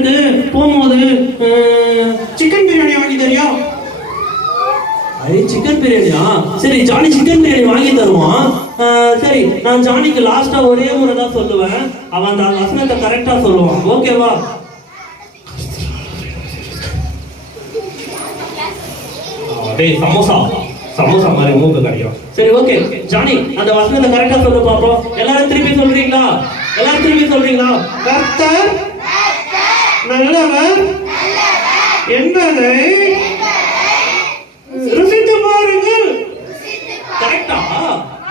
எனக்கு போகும்போது சிக்கன் பிரியாணி வாங்கி தரியா? சிக்கன் பிரியாணியா? சரி, ஜானி சிக்கன் பிரியாணி வாங்கி தருவான். சரி, நான் ஜானிக்கு லாஸ்டா ஒரே முறை தான் சொல்லுவேன், அவன் அந்த வசனத்தை கரெக்டா சொல்லுவான். ஓகேவா? சமோசா சமோசா மாதிரி மூக்கு கிடைக்கும். சரி, ஓகே ஜானி, அந்த வசனத்தை கரெக்டா சொல்லு பாப்போம். எல்லாரும் திருப்பி சொல்றீங்களா? எல்லாரும் திருப்பி சொல்றீங்களா? கர்த்தர் நல்லவர் என்பதை ருசித்து பாருங்கள். கரெக்டா?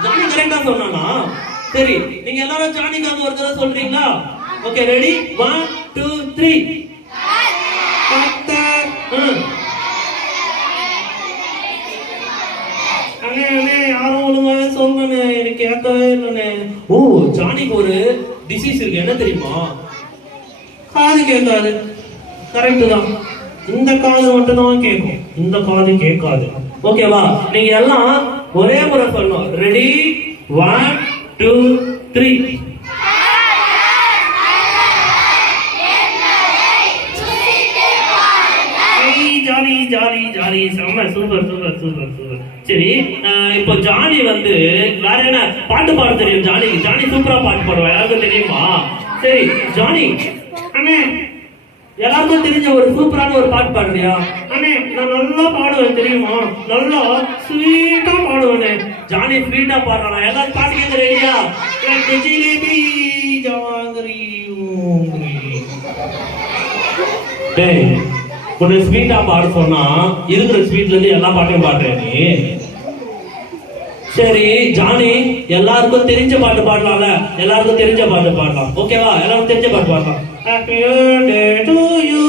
ஜானி கரெக்டா சொன்னானா? சரி, நீங்க எல்லாரும் ஜானிக்காக ஒரு தடவை சொல்றீங்களா? Okay, ready? 1 2 3. யாரும் ஒழுங்காவே சொல்லணே, எனக்கு கேட்கவே இல்லைண்ணே. ஓ, ஜானிக்கு ஒரு டிசீஸ் இருக்கு, என்ன தெரியுமா? காது கேட்காது. கரெக்ட் தான், இந்த காது மட்டும் தான் கேட்கும், இந்த காது கேட்காது. ஓகேவா? நீங்க எல்லாம் ஒரே முறை சொல்லணும். ரெடி? 1 2 3. ஜாலி ஜாலி ஜாலி, செம்ம, சூப்பர் சூப்பர் சூப்பர் சூப்பர். சரி, இப்போ ஜானி வந்து வேற என்ன பாட்டு பாட தெரியும் ஜானிக்கு? ஜானி சூப்பரா பாட்டு பாடுவா, எல்லாருக்கும் தெரியுமா? சரி ஜானி, அண்ணே எல்லாருக்கும் தெரிஞ்ச ஒரு சூப்பரான ஒரு பாட்டு பாடுறியா? அண்ணே நான் நல்லா பாடுவேன் தெரியுமா, நல்லா ஸ்வீட்டா பாடுவேனே. ஜானி ஸ்வீட்டா பாடுறானா? எல்லாரும் பாட்டு கேட்க ரெடியா? ஜிலேபி ஜாங்கிரி டேய், உன்னை ஸ்வீட்டா பாட சொன்னா இருக்கிற ஸ்வீட்ல இருந்து எல்லா பாட்டையும் பாடுறேன் நீ. சரி ஜானி, எல்லாருக்கும் தெரிஞ்ச பாட்டு பாடலாம்ல? எல்லாருக்கும் தெரிஞ்ச பாட்டு பாடலாம். ஓகேவா? எல்லாரும் தெரிஞ்ச பாட்டு பாடலாம். Happy birthday to you,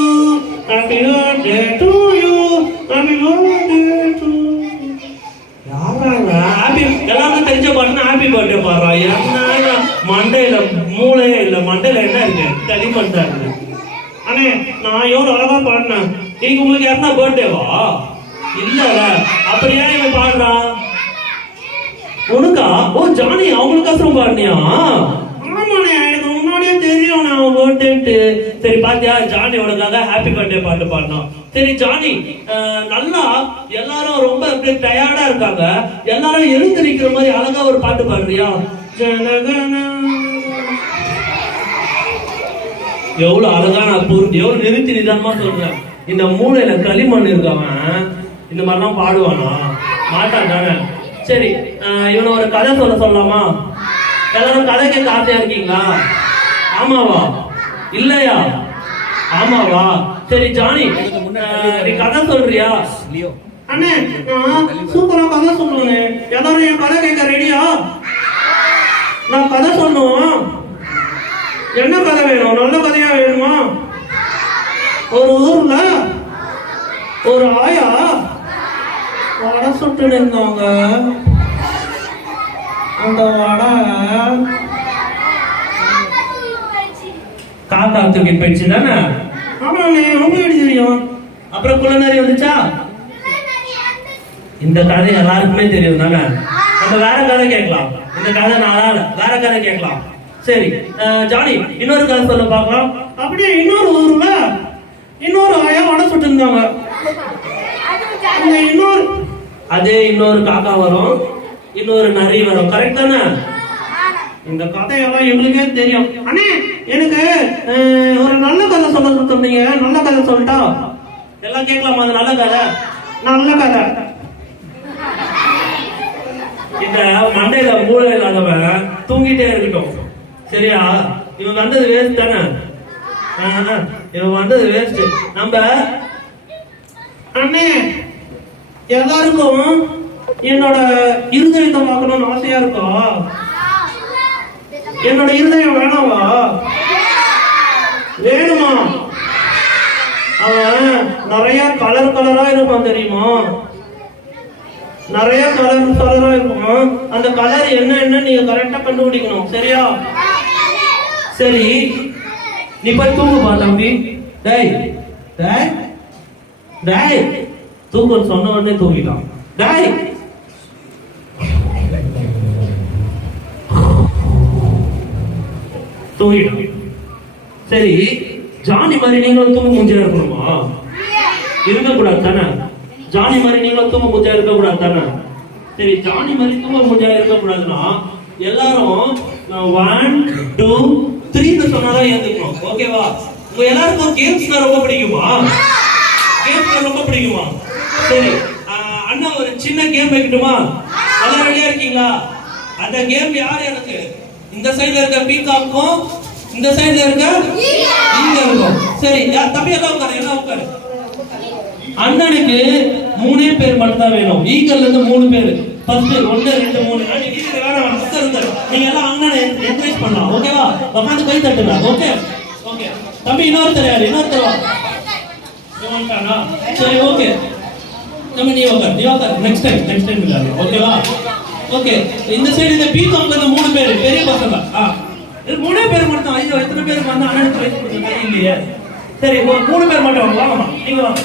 happy birthday to you, happy birthday to யாராங்க ஹாப்பி? எல்லாருக்கும் தெரிஞ்ச பாட்டுனா ஹாப்பி பர்த்டே பாடுறா. என்ன மண்டையில மூளையே இல்ல, மண்டையில என்ன இருக்கு? களிமண் தான் இருக்கு. அண்ணே நான் எவ்வளவு அழகா பாடினேன். நீங்க உங்களுக்கு யாருன்னா பர்த்டேவா? இல்ல, அப்படியா இவன் பாடுறான் உனக்கா? ஓ ஜானி, அவங்களுக்காசரம் பாடினியா? ஆமாண்ணே, எனக்கு முன்னாடியே தெரியும் நான் பர்த்டே. சரி பாத்தியா, ஜானி உனக்காக ஹாப்பி பர்த்டே பாட்டு பாடினான். சரி ஜானி, நல்லா எல்லாரும் ரொம்ப டயர்டா இருக்காங்க, எல்லாரும் எழுந்து நிக்கிற மாதிரி அழகா ஒரு பாட்டு பாடுறியா? ஜனகன எவ்வளவு அழகான பொருள், எவ்வளவு நிறுத்தி நிதானமா சொல்றேன். இந்த மூளையில களிமண் இருக்கவன் இந்த மாதிரிலாம் பாடுவானா? மாட்டான் தானே. சரி, இவனை ஒரு கதை சொல்லலாமா? எல்லாரும் கதை கேட்க ஆசையா இருக்கீங்களா? ஆமாவா இல்லையா? ஆமாவா? சரி ஜானி, நீ கதை சொல்றியா? அண்ணே சூப்பரா கதை சொல்லுவேன். எல்லாரும் என் கதை கேட்க ரெடியா? நான் கதை சொல்லுவோம். என்ன கதை வேணும்? நல்ல கதையா வேணுமா? ஒரு ஊர்ல ஒரு ஆயா வடை சுட்டு இருந்தாங்க. அந்த வடை காக்கா தூக்கி போயிடுச்சு தானே? ஆமா, ரொம்ப தெரியும். அப்புறம் குள்ளநரி வந்துச்சா? இந்த கதை எல்லாருக்குமே தெரியும் தானே? நம்ம வேற கதை கேட்கலாம். இந்த கதை நான் வேற கதை கேட்கலாம். சரி ஜானி, இன்னொரு கதை சொல்ல பார்க்கலாம். அப்படியே இன்னொரு ஊர்ல இன்னொரு ஆயா வடை சுட்டு இருந்தாங்க. அதே இன்னொரு காக்கா வரும், இன்னொரு நரி வரும். கரெக்ட் தானே? இந்த கதையெல்லாம் எங்களுக்கே தெரியும். அண்ணே எனக்கு ஒரு நல்ல கதை சொல்ல சொன்னீங்க, நல்ல கதை சொல்லிட்டா எல்லாம் கேட்கலாமா? அது நல்ல கதை. நல்ல கதை. இந்த மண்டையில மூளை இல்லாதவன் தூங்கிட்டே இருக்கட்டும், சரியா? இவன் வந்தது வேஸ்ட் தானே? இவன் வந்தது வேஸ்ட். நம்ம அண்ணே எல்லாருக்கும் என்னோட இருதயத்தை பார்க்கணும்னு ஆசையா இருக்கா? என்னோட இருதயம் வேணாவா? வேணுமா? அவன் நிறைய கலர் கலரா இருப்பான் தெரியுமா? நிறைய கலரா இருக்கும். அந்த கலர் என்ன நீங்க கரெக்டா கண்டுபிடிக்கணும், சரியா? சரி, நீ போய் தூங்குப்பா தம்பி. டேய் டேய் டேய், தூங்க சொன்ன உடனே தூங்கிட்டான். டேய் தூங்கிட்டான். சரி, ஜானி மாதிரி நீங்களும் தூங்க மூஞ்சியா இருக்கணுமா? இருக்கக்கூடாது தானே? ஜானி மாதிரி நீங்களும் தூங்க மூஞ்சியா இருக்கக்கூடாது தானே? சரி, ஜானி மாதிரி தூங்க மூஞ்சியா இருக்கக்கூடாதுன்னா எல்லாரும் 1 2 3 சொன்னாதான் ஏந்துக்கணும். ஓகேவா? உங்க எல்லாருக்கும் கேம்ஸ்னா ரொம்ப பிடிக்குமா? கேம்ஸ்னா ரொம்ப பிடிக்குமா? சரி, அண்ணா ஒரு சின்ன கேம் வைக்கட்டுமா? எல்லாரும் ரெடியா இருக்கீங்களா? அந்த கேம் யார் எனக்கு இந்த சைடுல இருக்க பீகாக்கும் இந்த சைடுல இருக்க ஈகலுக்கும். சரி, தம்பி எல்லாம் உட்காரு. அண்ணனுக்கு 3 பேர் மட்டும் தான் வேணும். ஈகல்ல இருந்து 3 பேர். ஃபர்ஸ்ட் 1 2 3. நீங்க வேணாம், நீங்க எல்லாம் அண்ணனை என்கரேஜ் பண்ணலாம். ஓகேவா? உட்காந்து கை தட்டுங்க. Okay okay. தம்பி இன்னொருத்தர் யாரு? இன்னொருத்தர் வா. இவன்டானா? சரி, ஓகே. தம்பி நீ உட்கார். நெக்ஸ்ட் டைம் விளையாடு. ஓகேவா? ஓகே. இந்த சைடு இந்த பீகாக்ல இருந்து 3 பேர் பெரிய பசங்க. 3 பேர் மட்டும். ஐயோ, எத்தனை பேர் வந்தா அண்ணனுக்கு ரைட் கொடுங்க இல்லையே. சரி, 3 பேர் மட்டும் வாங்கம்மா. நீங்க வாங்க.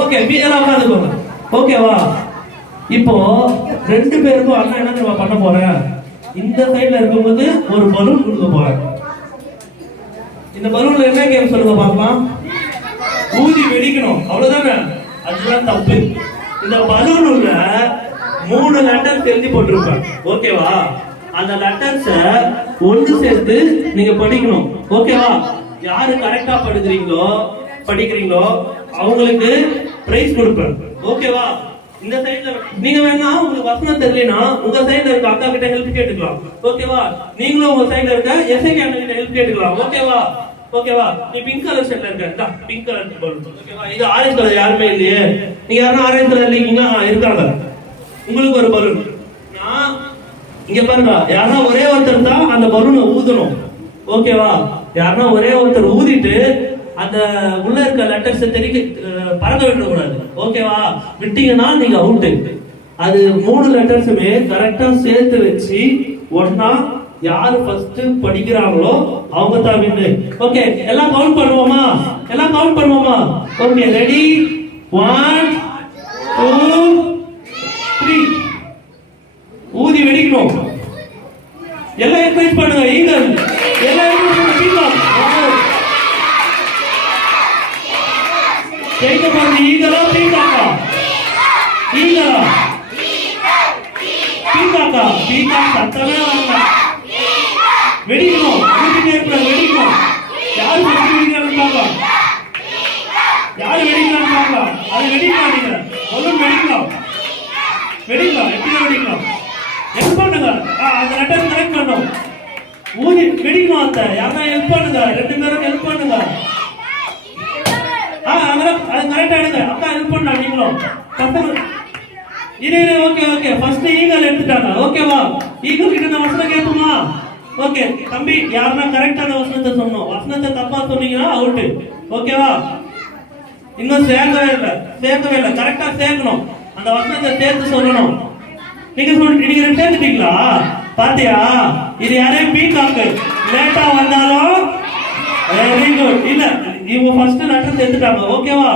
ஓகே, மீதெல்லாம் உட்காந்துக்கோங்க. ஓகேவா? இப்போ 2 பேருக்கும் அண்ணன் என்ன தெரியுமா பண்ண போறேன்? இந்த சைடுல இருக்கும்போது ஒரு பலூன் கொடுக்க போறேன். இந்த பலூன்ல என்ன கேம் சொல்லுங்க பார்க்கலாம். ஊதி வெடிக்கணும், அவ்வளவுதானே? அதுதான் தப்பு. இந்த பலூன்ல 3 லெட்டர்ஸ் எழுதி போட்டிருப்பேன். ஓகேவா? அந்த லெட்டர்ஸ ஒன்று சேர்த்து நீங்க படிக்கணும். ஓகேவா? யாரு கரெக்டா படிக்கிறீங்களோ அவங்களுக்கு பிரைஸ் கொடுப்பேன். ஓகேவா? இந்த சைடுல நீங்க வேணா உங்களுக்கு வசனம் தெரியலனா உங்க சைடுல இருக்க அக்கா கிட்ட ஹெல்ப் கேட்டுக்கலாம். ஓகேவா? நீங்களும் உங்க சைடுல இருக்க எஸ்ஐ அண்ணா கிட்ட ஹெல்ப் கேட்டுக்கலாம். ஓகேவா? நீ பிங்க் கலர் ஷர்ட்ல இருக்க, பிங்க் கலர் பலூன். ஓகேவா? இது ஆரஞ்சு கலர் யாருமே இல்லையே. நீங்க யாரும் ஆரஞ்சு கலர் இருக்கீங்களா? இருக்காங்க. உங்களுக்கு ஒரு பலூன். நான் இங்க பாருங்க, யாரா ஒரே ஒருத்தர் தான் அந்த பலூனை ஊதணும். ஓகேவா? யாரா ஒரே ஒருத்தர் ஊதிட்டு அந்த உள்ள இருக்க லெட்டர்ஸ் பறக்க விடக்கூடாது. ஓகேவா? விட்டீங்கன்னா நீங்க அவுட். அது 3 லெட்டர்ஸுமே கரெக்டா சேர்த்து வச்சு ஒன்னா யாரு ஃபர்ஸ்ட் படிக்கிறாங்களோ அவங்க தான் வின்னு. ஓகே, எல்லாம் கவுண்ட் பண்ணுவோமா? Okay, ready? 1 2 3. ஊதி வெடிக்கணும். எல்லாம் என்கரேஜ் பண்ணுங்க. ஈகல் எல்லாம் ஜெயிக்க போறது ஈகலா பீகாக்கா? பீகாக் சத்தமே வாங்க. வெடிக்கணும். வெடிக்கணும். யாரு வெடிக்கலாம்னு பார்க்கலாம். அது வெடிக்கலாம். நீங்க ஒன்றும் வெடிக்கலாம். எப்படி வெடிக்கலாம்? ஹெல்ப் பண்ணுங்க. அந்த லெட்டர் கரெக்ட் பண்ணும். ஊதி வெடிக்கணும். அந்த யாரா ஹெல்ப் பண்ணுங்க. 2 பேரும் ஹெல்ப் பண்ணுங்க. அது கரெக்டா எடுங்க. அக்கா ஹெல்ப் பண்ணா நீங்களும். ஓகே. ஃபர்ஸ்ட் ஈகல் எடுத்துட்டாங்க. ஓகேவா? ஈகல் கிட்ட இந்த வசனம் கேட்போமா? ஓகே, தம்பி யாருன்னா கரெக்டான வசனத்தை சொன்னோம். வசனத்தை தப்பா சொன்னீங்கன்னா அவுட். ஓகேவா? இன்னும் சேர்க்கவே இல்லை. கரெக்டா சேர்க்கணும். அந்த வசனத்தை சேர்த்து சொல்லணும். நீங்க சேர்த்துட்டீங்களா? பாத்தியா? இது யாரே பீகாக்கு லேட்டா வந்தாலும் வெரி குட். இல்ல, இவங்க ஃபர்ஸ்ட் லெட்டர் சேர்த்துட்டாங்க. ஓகேவா?